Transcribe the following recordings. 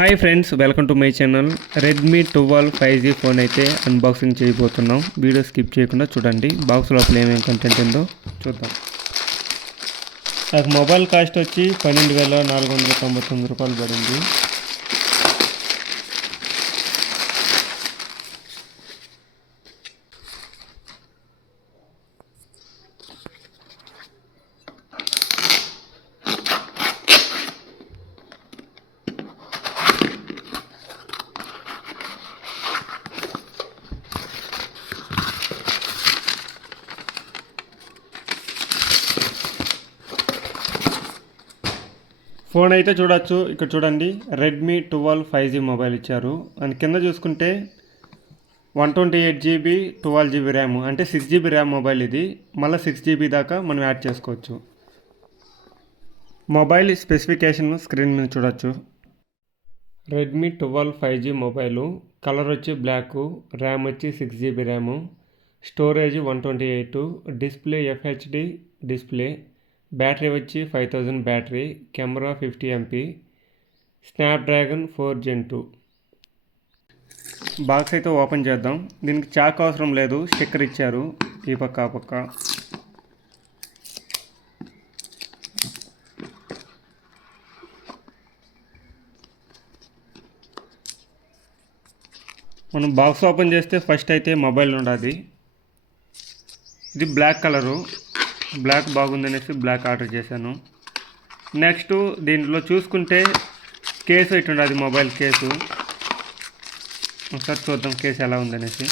Hi friends, welcome to my channel. Redmi 12 5G phone అయితే unboxing చేయబోతున్నాం. Video skip చేయకుండా చూడండి. బాక్స్ లోపల ఏమేమి కంటెంట్ ఉందో చూద్దాం. నాకు మొబైల్ కాస్ట్ వచ్చి 12,499 రూపాయలు పడింది. ఫోన్ అయితే చూడొచ్చు. ఇక్కడ చూడండి, రెడ్మీ 12 5G మొబైల్ ఇచ్చారు. అండ్ కింద చూసుకుంటే 128GB 12GB ర్యామ్, అంటే 6GB ర్యామ్ మొబైల్ ఇది. మళ్ళీ 6GB దాకా మనం యాడ్ చేసుకోవచ్చు. మొబైల్ స్పెసిఫికేషన్ స్క్రీన్ మీద చూడొచ్చు. రెడ్మీ 12 5G మొబైలు, కలర్ వచ్చి బ్లాక్, ర్యామ్ వచ్చి 6GB RAM, storage 128, display FHD display, battery వచ్చి 5000 battery, camera 50 MP, Snapdragon 4 Gen 2. Box అయితే ఓపెన్ చేద్దాం. దీనికి చాక్ అవసరం లేదు, స్టిక్కర్ ఇచ్చారు ఈ పక్క ఆ పక్క. మనం బాక్స్ ఓపెన్ చేస్తే ఫస్ట్ అయితే మొబైల్ ఉండాలి. ఇది బ్లాక్ కలరు, బ్లాక్ బాగుందనేసి బ్లాక్ ఆర్డర్ చేశాను. నెక్స్ట్ దీంట్లో చూసుకుంటే కేసు ఇటు ఉండదు, మొబైల్ కేసు. ఒకసారి చూద్దాం కేసు ఎలా ఉందనేసి.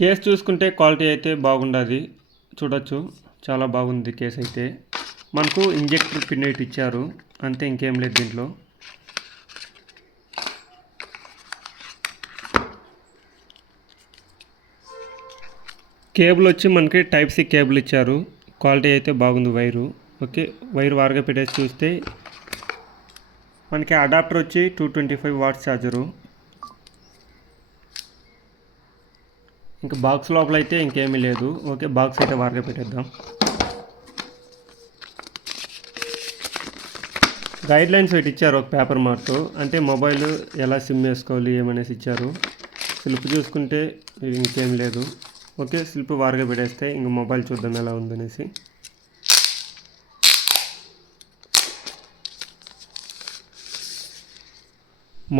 కేసు చూసుకుంటే క్వాలిటీ అయితే బాగుండదు, చూడొచ్చు. చాలా బాగుంది కేసు అయితే. మనకు ఇంజెక్టర్ పిన్ ఇటు ఇచ్చారు, అంతే, ఇంకేం లేదు దీంట్లో. కేబుల్ వచ్చి మనకి Type-C కేబుల్ ఇచ్చారు. క్వాలిటీ అయితే బాగుంది వైరు. ఓకే, వైర్ వారుగా పెట్టేసి చూస్తే మనకి అడాప్టర్ వచ్చి 225 వాట్స్ ఛార్జరు. ఇంకా బాక్స్ లోపల అయితే ఇంకేమీ లేదు. ఓకే, బాక్స్ అయితే వారుగా పెట్టేద్దాం. గైడ్లైన్స్ ఒకటి ఇచ్చారు, ఒక పేపర్ మార్క్, అంటే మొబైల్ ఎలా సిమ్ వేసుకోవాలి ఏమనేసి ఇచ్చారు. స్లిప్ చూసుకుంటే ఇంకేం లేదు. ఓకే, స్లిప్ వారుగా పెట్టేస్తే ఇంక మొబైల్ చూద్దాం ఎలా ఉందనేసి.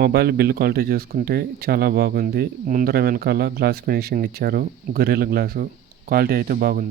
మొబైల్ బిల్డ్ క్వాలిటీ చూసుకుంటే చాలా బాగుంది. ముందర వెనకాల గ్లాస్ ఫినిషింగ్ ఇచ్చారు, గొరిల్లా గ్లాసు. క్వాలిటీ అయితే బాగుంది.